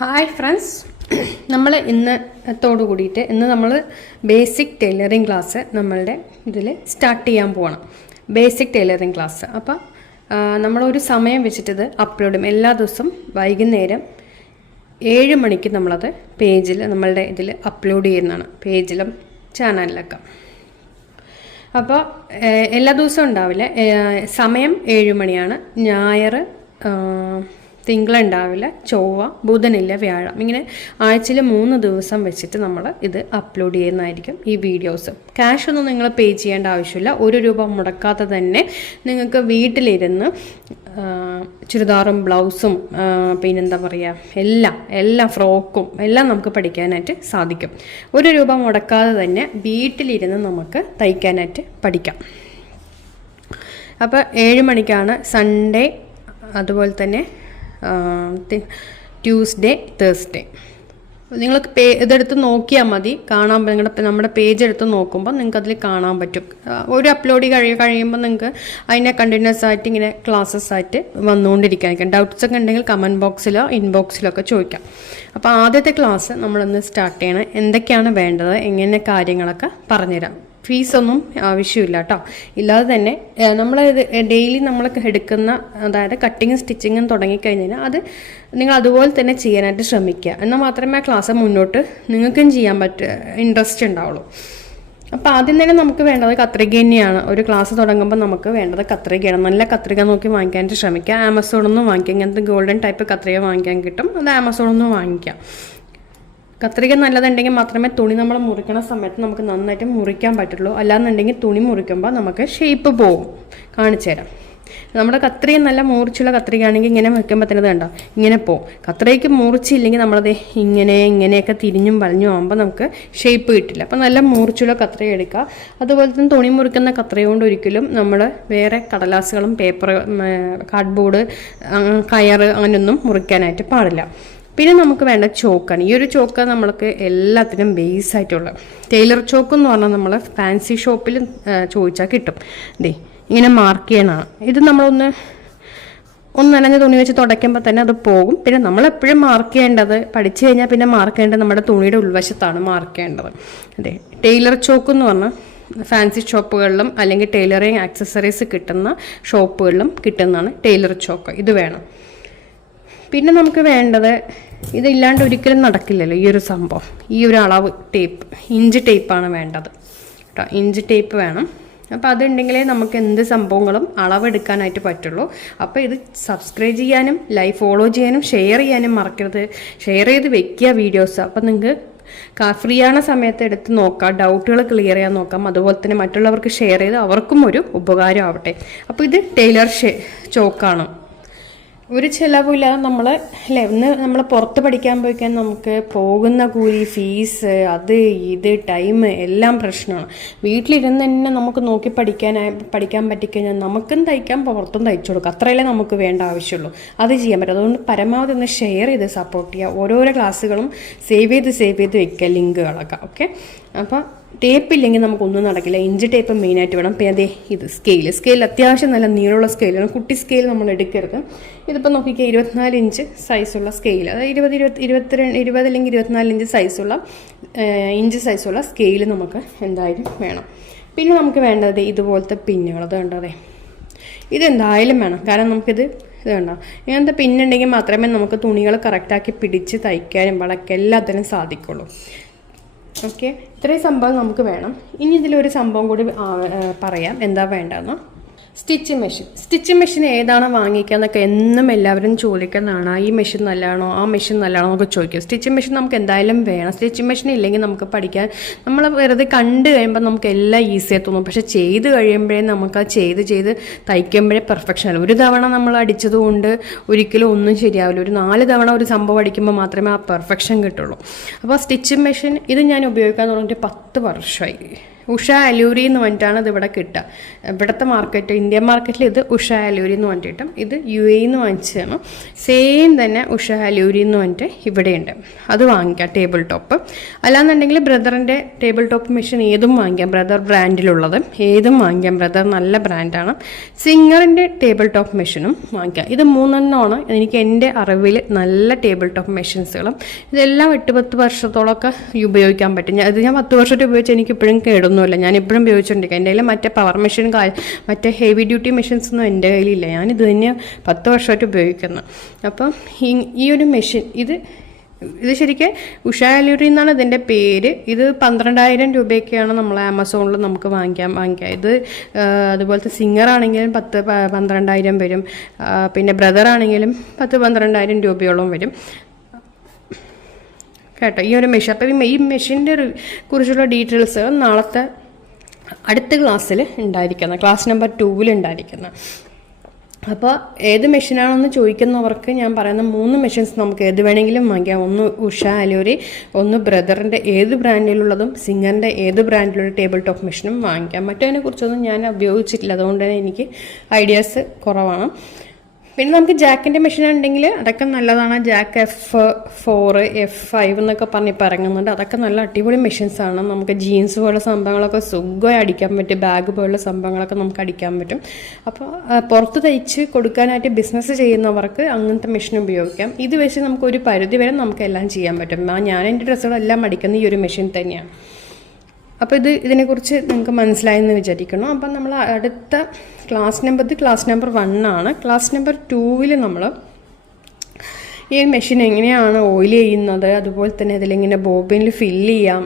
Hi friends നമ്മൾ ഇന്നത്തോടു കൂടിയിട്ട് ഇന്ന് നമ്മൾ ബേസിക് ടൈലറിങ് ക്ലാസ് നമ്മളുടെ ഇതിൽ സ്റ്റാർട്ട് ചെയ്യാൻ പോകണം ബേസിക് ടൈലറിങ് ക്ലാസ് അപ്പം നമ്മളൊരു സമയം വെച്ചിട്ടത് അപ്ലോഡ് എല്ലാ ദിവസവും വൈകുന്നേരം ഏഴ് മണിക്ക് നമ്മളത് പേജിൽ നമ്മളുടെ ഇതിൽ അപ്ലോഡ് ചെയ്യുന്നതാണ്. പേജിലും ചാനലിലൊക്കെ അപ്പോൾ എല്ലാ ദിവസവും ഉണ്ടാവില്ല. സമയം ഏഴ് മണിയാണ്. ഞായർ തിങ്കളുണ്ടാവില്ല ചൊവ്വ ബുധനില്ല വ്യാഴം. ഇങ്ങനെ ആഴ്ചയിൽ മൂന്ന് ദിവസം വെച്ചിട്ട് നമ്മൾ ഇത് അപ്ലോഡ് ചെയ്യുന്നതായിരിക്കും ഈ വീഡിയോസ് ക്യാഷ് ഒന്നും നിങ്ങൾ പേ ചെയ്യേണ്ട ആവശ്യമില്ല. ഒരു രൂപ മുടക്കാതെ തന്നെ നിങ്ങൾക്ക് വീട്ടിലിരുന്ന് ചുരിദാറും ബ്ലൗസും പിന്നെന്താ പറയുക എല്ലാം എല്ലാ ഫ്രോക്കും എല്ലാം നമുക്ക് പഠിക്കാനായിട്ട് സാധിക്കും. ഒരു രൂപ മുടക്കാതെ തന്നെ വീട്ടിലിരുന്ന് നമുക്ക് തയ്ക്കാനായിട്ട് പഠിക്കാം. അപ്പോൾ ഏഴ് മണിക്കാണ് സൺഡേ അതുപോലെ തന്നെ ട്യൂസ്ഡേ തേഴ്സ്ഡേ നിങ്ങൾ പേ ഇതെടുത്ത് നോക്കിയാൽ മതി. കാണാൻ നിങ്ങളുടെ നമ്മുടെ പേജ് എടുത്ത് നോക്കുമ്പോൾ നിങ്ങൾക്ക് അതിൽ കാണാൻ പറ്റും. ഒരു അപ്ലോഡ് കഴി കഴിയുമ്പോൾ നിങ്ങൾക്ക് അതിനെ കണ്ടിന്യൂസ് ആയിട്ട് ഇങ്ങനെ ക്ലാസ്സസ് ആയിട്ട് വന്നുകൊണ്ടിരിക്കാനായിരിക്കും ഡൗട്ട്സ് ഒക്കെ ഉണ്ടെങ്കിൽ കമന്റ് ബോക്സിലോ ഇൻബോക്സിലോ ഒക്കെ ചോദിക്കാം അപ്പോൾ ആദ്യത്തെ ക്ലാസ് നമ്മളൊന്ന് സ്റ്റാർട്ട് ചെയ്യണം. എന്തൊക്കെയാണ് വേണ്ടത്? എങ്ങനെ കാര്യങ്ങളൊക്കെ പറഞ്ഞുതരാം. ഫീസൊന്നും ആവശ്യമില്ല കേട്ടോ ഇല്ലാതെ തന്നെ നമ്മൾ ഡെയിലി നമ്മൾ എടുക്കുന്ന അതായത് കട്ടിങ്ങും സ്റ്റിച്ചിങ്ങും തുടങ്ങിക്കഴിഞ്ഞാൽ അത് നിങ്ങൾ അതുപോലെ തന്നെ ചെയ്യാനായിട്ട് ശ്രമിക്കുക. എന്നാൽ മാത്രമേ ആ ക്ലാസ് മുന്നോട്ട് നിങ്ങൾക്കും ചെയ്യാൻ പറ്റുക ഇൻട്രസ്റ്റ് ഉണ്ടാവുള്ളൂ. അപ്പോൾ ആദ്യം തന്നെ നമുക്ക് വേണ്ടത് കത്രിക തന്നെയാണ്. ഒരു ക്ലാസ് തുടങ്ങുമ്പോൾ നമുക്ക് വേണ്ടത് കത്രികയാണ്. നല്ല കത്രിക നോക്കി വാങ്ങിക്കാനായിട്ട് ശ്രമിക്കുക. ആമസോണിൽ നിന്ന് വാങ്ങിക്കുക. ഇങ്ങനത്തെ ഗോൾഡൻ ടൈപ്പ് കത്രിക വാങ്ങിക്കാൻ കിട്ടും. അത് ആമസോണിൽ നിന്ന് വാങ്ങിക്കാം. കത്രിക നല്ലതുണ്ടെങ്കിൽ മാത്രമേ തുണി നമ്മൾ മുറിക്കണ സമയത്ത് നമുക്ക് നന്നായിട്ട് മുറിക്കാൻ പറ്റുള്ളൂ. അല്ലാന്നുണ്ടെങ്കിൽ തുണി മുറിക്കുമ്പോൾ നമുക്ക് ഷേപ്പ് പോകും കാണിച്ചു തരാം. നമ്മുടെ കത്രിക നല്ല മൂർച്ചുള്ള കത്രികയാണെങ്കിൽ ഇങ്ങനെ വെക്കുമ്പോൾ തന്നെ കണ്ടോ? ഇങ്ങനെ പോകും കത്രികയ്ക്ക് മൂർച്ചയില്ലെങ്കിൽ നമ്മളത് ഇങ്ങനെ ഇങ്ങനെയൊക്കെ തിരിഞ്ഞും വളഞ്ഞും ആകുമ്പോൾ നമുക്ക് ഷേപ്പ് കിട്ടില്ല. അപ്പം നല്ല മൂർച്ചുള്ള കത്രിക എടുക്കുക. അതുപോലെ തന്നെ തുണി മുറിക്കുന്ന കത്രിക കൊണ്ട് ഒരിക്കലും നമ്മൾ വേറെ കടലാസുകളും പേപ്പർ കാർഡ്ബോർഡ് കയർ അങ്ങനെയൊന്നും മുറിക്കാനായിട്ട് പാടില്ല. പിന്നെ നമുക്ക് വേണ്ട ചോക്കാണ്. ഈ ഒരു ചോക്ക് നമ്മൾക്ക് എല്ലാത്തിനും ബേസ് ആയിട്ടുള്ള. ടൈലർ ചോക്ക് എന്ന് പറഞ്ഞാൽ നമ്മൾ ഫാൻസി ഷോപ്പിൽ ചോദിച്ചാൽ കിട്ടും. ദേ ഇങ്ങനെ മാർക്ക് ചെയ്യണതാണ് ഇത് നമ്മളൊന്ന് ഒന്ന് നനഞ്ഞ തുണി വെച്ച് തുടയ്ക്കുമ്പോൾ തന്നെ അത് പോകും. പിന്നെ നമ്മൾ എപ്പോഴും മാർക്ക് ചെയ്യേണ്ടത് പഠിച്ചു കഴിഞ്ഞാൽ പിന്നെ മാർക്ക് ചെയ്യേണ്ടത് നമ്മുടെ തുണിയുടെ ഉൾവശത്താണ് മാർക്ക് ചെയ്യേണ്ടത്. അതെ ടൈലർ ചോക്ക് എന്ന് പറഞ്ഞാൽ ഫാൻസി ഷോപ്പുകളിലും അല്ലെങ്കിൽ ടൈലറിങ് ആക്സസറീസ് കിട്ടുന്ന ഷോപ്പുകളിലും കിട്ടുന്നതാണ് ടൈലർ ചോക്ക്. ഇത് വേണം. പിന്നെ നമുക്ക് വേണ്ടത് ഇതില്ലാണ്ട് ഒരിക്കലും നടക്കില്ലല്ലോ ഈ ഒരു സംഭവം. ഈ ഒരു അളവ് ടേപ്പ് ഇഞ്ച് ടേപ്പാണ് വേണ്ടത്. കേട്ടോ ഇഞ്ച് ടേപ്പ് വേണം. അപ്പോൾ അതുണ്ടെങ്കിലേ നമുക്ക് എന്ത് സംഭവങ്ങളും അളവെടുക്കാനായിട്ട് പറ്റുള്ളൂ. അപ്പോൾ ഇത് സബ്സ്ക്രൈബ് ചെയ്യാനും ലൈവ് ഫോളോ ചെയ്യാനും ഷെയർ ചെയ്യാനും മറക്കരുത്. ഷെയർ ചെയ്ത് വെക്കുക വീഡിയോസ് അപ്പോൾ നിങ്ങൾക്ക് ഫ്രീ ആണ സമയത്ത് എടുത്ത് നോക്കാം. ഡൗട്ടുകൾ ക്ലിയർ ചെയ്യാൻ നോക്കാം. അതുപോലെ തന്നെ മറ്റുള്ളവർക്ക് ഷെയർ ചെയ്ത് അവർക്കും ഒരു ഉപകാരം ആവട്ടെ. അപ്പോൾ ഇത് ടൈലർ ഷേ ചോക്കാണ് ഒരു ചിലവില്ല നമ്മൾ അല്ലേ? ഒന്ന് നമ്മൾ പുറത്ത് പഠിക്കാൻ പോയിക്കാൻ നമുക്ക് പോകുന്ന കൂലി ഫീസ് അത് ഇത് ടൈം എല്ലാം പ്രശ്നമാണ്. വീട്ടിലിരുന്ന് തന്നെ നമുക്ക് നോക്കി പഠിക്കാനായി പഠിക്കാൻ പറ്റിക്കഴിഞ്ഞാൽ നമുക്കും തയ്ക്കാൻ പുറത്തും തയ്ച്ചു കൊടുക്കും. അത്രയല്ലേ നമുക്ക് വേണ്ട ആവശ്യമുള്ളൂ. അത് ചെയ്യാൻ പറ്റും. അതുകൊണ്ട് പരമാവധി ഒന്ന് ഷെയർ ചെയ്ത് സപ്പോർട്ട് ചെയ്യുക. ഓരോരോ ക്ലാസ്സുകളും സേവ് ചെയ്ത് സേവ് ചെയ്ത് വെക്കുക ലിങ്കുകളൊക്കെ ഓക്കെ അപ്പോൾ ടേപ്പ് ഇല്ലെങ്കിൽ നമുക്കൊന്നും നടക്കില്ല. ഇഞ്ച് ടേപ്പ് മെയിനായിട്ട് വേണം. പിന്നെ അതേ ഇത് സ്കെയിൽ സ്കെയിൽ അത്യാവശ്യം നല്ല നീളമുള്ള സ്കെയിലാണ് കുട്ടി സ്കെയിൽ നമ്മൾ എടുക്കരുത്. ഇതിപ്പോൾ നോക്കിക്കുക ഇരുപത്തിനാല് ഇഞ്ച് സൈസുള്ള സ്കെയിൽ അതായത് ഇരുപത് ഇരുപത്തി ഇരുപത്തിരണ്ട് ഇരുപത് അല്ലെങ്കിൽ ഇരുപത്തിനാല് ഇഞ്ച് സൈസുള്ള ഇഞ്ച് സൈസുള്ള സ്കെയിൽ നമുക്ക് എന്തായാലും വേണം. പിന്നെ നമുക്ക് വേണ്ടത് ഇതുപോലത്തെ പിന്നുകൾ. അത് കണ്ടതേ ഇതെന്തായാലും വേണം. കാരണം നമുക്കിത് ഇത് കണ്ടോ? ഇങ്ങനത്തെ പിന്നുണ്ടെങ്കിൽ മാത്രമേ നമുക്ക് തുണികൾ കറക്റ്റാക്കി പിടിച്ച് തയ്ക്കാനും വളയ്ക്കാനും എല്ലാത്തിനും സാധിക്കുള്ളൂ. ഓക്കെ ഇത്രയും സംഭവം നമുക്ക് വേണം. ഇനി ഇതിലൊരു സംഭവം കൂടി പറയാം. എന്താ വേണ്ടതെന്ന്. സ്റ്റിച്ചിങ് മെഷീൻ സ്റ്റിച്ച് മെഷീൻ ഏതാണ് വാങ്ങിക്കുക എന്നൊക്കെ എന്നും എല്ലാവരും ചോദിക്കുന്നതാണ് ഈ മെഷീൻ നല്ലതാണോ? ആ മെഷീൻ നല്ലതാണോ എന്നൊക്കെ ചോദിക്കും. സ്റ്റിച്ച് മെഷീൻ നമുക്ക് എന്തായാലും വേണം. സ്റ്റിച്ച് മെഷീൻ ഇല്ലെങ്കിൽ നമുക്ക് പഠിക്കാൻ നമ്മൾ വെറുതെ കണ്ടു കഴിയുമ്പോൾ നമുക്ക് എല്ലാം ഈസിയായി തോന്നും. പക്ഷെ ചെയ്ത് കഴിയുമ്പോഴേ നമുക്ക് ആ ചെയ്ത് ചെയ്ത് തയ്ക്കുമ്പോഴേ പെർഫെക്ഷൻ ആവും ഒരു തവണ നമ്മൾ അടിച്ചതുകൊണ്ട് ഒരിക്കലും ഒന്നും ശരിയാവില്ല. ഒരു നാല് തവണ ഒരു സംഭവം അടിക്കുമ്പോൾ മാത്രമേ ആ പെർഫെക്ഷൻ കിട്ടുള്ളൂ. അപ്പോൾ സ്റ്റിച്ച് മെഷീൻ ഇത് ഞാൻ ഉപയോഗിക്കാൻ തുടങ്ങിയിട്ട് പത്ത് വർഷമായി. ഉഷ അലൂരി എന്ന് പറഞ്ഞിട്ടാണ് ഇത് ഇവിടെ കിട്ടുക. ഇവിടുത്തെ മാർക്കറ്റ് ഇന്ത്യൻ മാർക്കറ്റിൽ ഇത് ഉഷ അലൂരി എന്ന് പറഞ്ഞിട്ടും ഇത് യു എ എന്ന് വാങ്ങിച്ചതാണ്. സെയിം തന്നെ ഉഷ അലൂരി എന്ന് പറഞ്ഞിട്ട് ഇവിടെയുണ്ട്. അത് വാങ്ങിക്കാം ടേബിൾ ടോപ്പ് അല്ലാന്നുണ്ടെങ്കിൽ ബ്രദറിന്റെ ടേബിൾ ടോപ്പ് മെഷീൻ ഏതും വാങ്ങിക്കാം. ബ്രദർ ബ്രാൻഡിലുള്ളത് ഏതും വാങ്ങിക്കാം. ബ്രദർ നല്ല ബ്രാൻഡാണ് സിംഗറിന്റെ ടേബിൾ ടോപ്പ് മെഷീനും വാങ്ങിക്കാം. ഇത് മൂന്നെണ്ണമാണ്. എനിക്ക് എന്റെ അറിവിൽ നല്ല ടേബിൾ ടോപ്പ് മെഷീൻസുകളും ഇതെല്ലാം എട്ട് പത്ത് വർഷത്തോളമൊക്കെ ഉപയോഗിക്കാൻ പറ്റും. ഞാൻ ഇത് ഞാൻ പത്ത് വർഷമായിട്ട് ഉപയോഗിച്ച് എനിക്ക് ഇപ്പോഴും കേടൊന്നുമില്ല ഞാൻ എപ്പോഴും ഉപയോഗിച്ചുകൊണ്ടിരിക്കുക എന്റെ കയ്യിൽ മറ്റേ പവർ മെഷീൻ മറ്റേ ഹെവി ഡ്യൂട്ടി മെഷീൻസ് ഒന്നും എന്റെ കയ്യിലില്ല. ഞാൻ ഇത് തന്നെ പത്ത് വർഷമായിട്ട് ഉപയോഗിക്കുന്നു. അപ്പം ഈ- ഒരു മെഷീൻ ഇത് ഇത് ശരിക്കും ഉഷ അലൂരി എന്നാണ് ഇതിന്റെ പേര്. ഇത് പന്ത്രണ്ടായിരം രൂപയൊക്കെയാണ് നമ്മൾ ആമസോണിൽ നമുക്ക് വാങ്ങിക്കാൻ വാങ്ങിക്കാം. ഇത് അതുപോലത്തെ സിംഗർ ആണെങ്കിലും പത്ത് പന്ത്രണ്ടായിരം വരും. പിന്നെ ബ്രദർ ആണെങ്കിലും പത്ത് പന്ത്രണ്ടായിരം രൂപയോളം വരും. കേട്ടോ. ഈ ഒരു മെഷീൻ അപ്പം ഈ മെഷീന്റെ കുറിച്ചുള്ള ഡീറ്റെയിൽസ് നാളത്തെ അടുത്ത ക്ലാസ്സിൽ ഉണ്ടായിരിക്കുന്ന ക്ലാസ് നമ്പർ ടൂവിൽ ഉണ്ടായിരിക്കുന്ന. അപ്പോൾ ഏത് മെഷീനാണെന്ന് ചോദിക്കുന്നവർക്ക് ഞാൻ പറയുന്ന മൂന്ന് മെഷീൻസ് നമുക്ക് ഏത് വേണമെങ്കിലും വാങ്ങിക്കാം. ഒന്ന് ഉഷ അലൂരി ഒന്ന് ബ്രദറിന്റെ ഏത് ബ്രാൻഡിലുള്ളതും സിംഗറിന്റെ ഏത് ബ്രാൻഡിലുള്ള ടേബിൾ ടോപ്പ് മെഷീനും വാങ്ങിക്കാം. മറ്റതിനെക്കുറിച്ചൊന്നും ഞാൻ ഉപയോഗിച്ചിട്ടില്ല. അതുകൊണ്ട് തന്നെ എനിക്ക് ഐഡിയാസ് കുറവാണ്. പിന്നെ നമുക്ക് ജാക്കിന്റെ മെഷീൻ ഉണ്ടെങ്കിൽ അതൊക്കെ നല്ലതാണ്. Jack F four F five എന്നൊക്കെ പറഞ്ഞ് ഇപ്പോൾ ഇറങ്ങുന്നുണ്ട് അതൊക്കെ നല്ല അടിപൊളി മെഷീൻസ് ആണ്. നമുക്ക് ജീൻസ് പോലുള്ള സംഭവങ്ങളൊക്കെ സുഖമായി അടിക്കാൻ പറ്റും. ബാഗ് പോലുള്ള സംഭവങ്ങളൊക്കെ നമുക്ക് അടിക്കാൻ പറ്റും. അപ്പോൾ പുറത്ത് തയ്ച്ച് കൊടുക്കാനായിട്ട് ബിസിനസ് ചെയ്യുന്നവർക്ക് അങ്ങനത്തെ മെഷീൻ ഉപയോഗിക്കാം. ഇത് വെച്ച് നമുക്ക് ഒരു പരിധി വരെ നമുക്ക് എല്ലാം ചെയ്യാൻ പറ്റും. ഞാൻ എന്റെ ഡ്രസ്സുകളെല്ലാം അടിക്കുന്ന ഈ ഒരു മെഷീൻ തന്നെയാണ്. അപ്പോൾ ഇത് ഇതിനെക്കുറിച്ച് നിങ്ങൾക്ക് മനസ്സിലായെന്ന് വിചാരിക്കണം അപ്പം നമ്മൾ അടുത്ത ക്ലാസ് നമ്പർ ഇത് ക്ലാസ് നമ്പർ വൺ ആണ്. ക്ലാസ് നമ്പർ ടൂവിൽ നമ്മൾ ഈ മെഷീൻ എങ്ങനെയാണ് ഓയിൽ ചെയ്യുന്നത് അതുപോലെ തന്നെ ഇതിലിങ്ങനെ ബോബിനിൽ ഫില്ല് ചെയ്യാം.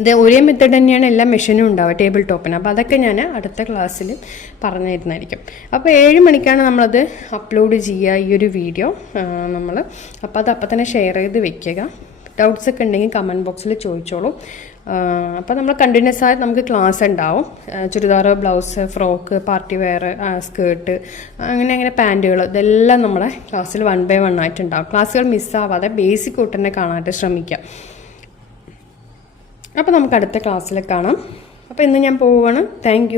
ഇത് ഒരേ മെത്തേഡ് തന്നെയാണ് എല്ലാ മെഷീനും ഉണ്ടാവുക ടേബിൾ ടോപ്പിന് അപ്പോൾ അതൊക്കെ ഞാൻ അടുത്ത ക്ലാസ്സിൽ പറഞ്ഞു തരുന്നതായിരിക്കും. അപ്പോൾ ഏഴ് മണിക്കാണ് നമ്മളത് അപ്ലോഡ് ചെയ്യുക ഈ ഒരു വീഡിയോ നമ്മൾ അപ്പോൾ അത് അപ്പം തന്നെ ഷെയർ ചെയ്ത് വെക്കുക. ഡൗട്ട്സ് ഒക്കെ ഉണ്ടെങ്കിൽ കമന്റ് ബോക്സിൽ ചോദിച്ചോളൂ. അപ്പോൾ നമ്മൾ കണ്ടിന്യൂസ് ആയി നമുക്ക് ക്ലാസ് ഉണ്ടാവും churidar blouse frock party wear skirt അങ്ങനെ അങ്ങനെ പാന്റുകൾ ഇതെല്ലാം നമ്മുടെ ക്ലാസ്സിൽ വൺ ബൈ വൺ ആയിട്ടുണ്ടാവും ക്ലാസ്സുകൾ മിസ്സാവാതെ ബേസിക് തൊട്ട് തന്നെ കാണാനായിട്ട് ശ്രമിക്കാം. അപ്പോൾ നമുക്ക് അടുത്ത ക്ലാസ്സിൽ കാണാം. അപ്പോൾ ഇന്ന് ഞാൻ പോവുകയാണ് താങ്ക്